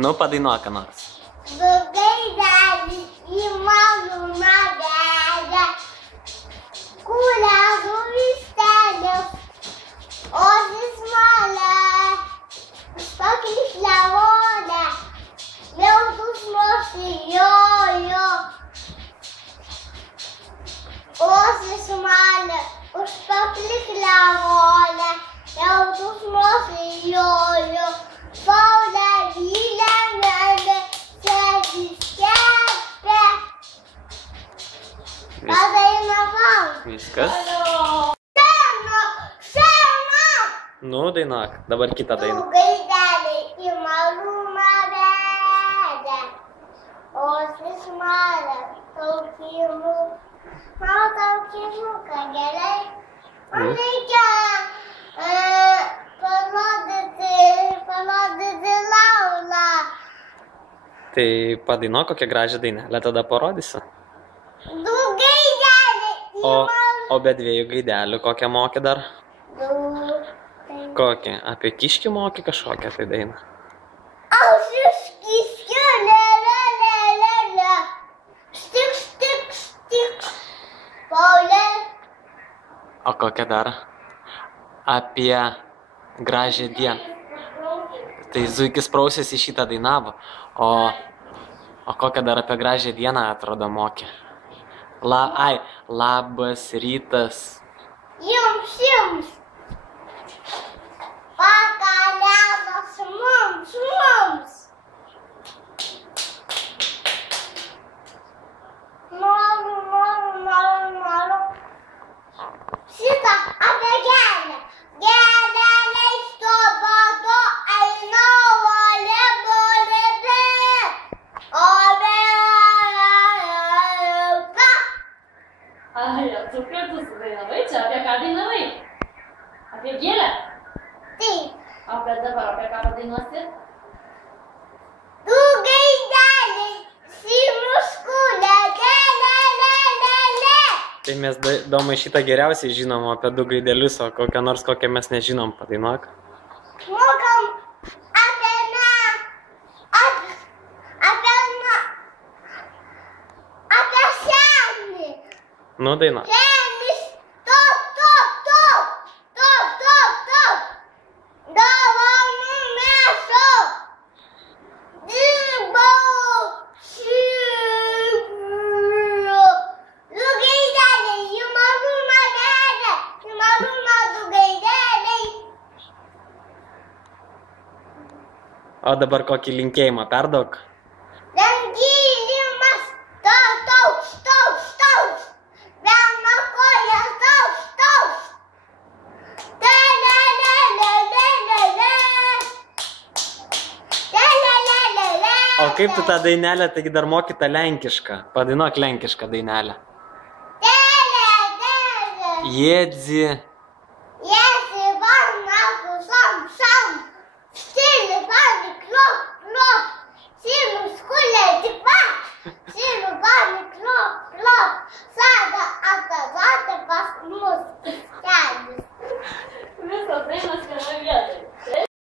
Nu, padainuok ką nors. Du gaideliai į mano nagelę, kuria žuvistelės, osis malę, užpaklis levolę, liautus mosijojo. Osis malę, užpaklis levolę, liautus mosijojo. Saulė gilė meilė, sėdi skepė. Padainavau. Viskas. Sena. Nu, dainuok. Dabar kitą dainą. Du gaideliai į malūną vedę, osis malę taukimų. Mano taukimuką gerai. Man reikia parodyti laulą. Tai padainuok kokią gražią dainelę, tada parodysiu. Du gaideliai į malūną. O be dviejų gaidelių kokią moki dar? Kokią? Apie kiškį moki kažkokią tai dainą? Aš iš kiškio, le. Stik. Paulė. O kokią dar? Apie gražią dieną. Tai Zuikis prausėsi šitą dainavo. O kokią dar apie gražią dieną atrodo moki? Labas rytas. Jums. Pakalėdos mums. Noriu. Šitą apie gėlę. Gėlelė iš to bado eina volė. O vėliauka. Ai, atsukrai tu sudainavai čia, apie ką dainavai? Apie gėlę? Taip. O bet dabar apie ką padainuosi? Du gaideliai, simuškulė, le. Tai mes domai šitą geriausiai žinom apie du gaidelius, o kokią mes nežinom, padainuok. Mokam apie senį. Nu, dainuok. Senis, top. Dovanų mėsų. Dirbau šimru. Du gaideliai, į malūną vedę, į malūną du gaideliai. O dabar kokį linkėjimą perduok. Dangilimas, taus. Viena koja, taus. O kaip tu tą dainelę, taigi dar moki tą lenkišką. Padainuok lenkišką dainelę. Jedzi.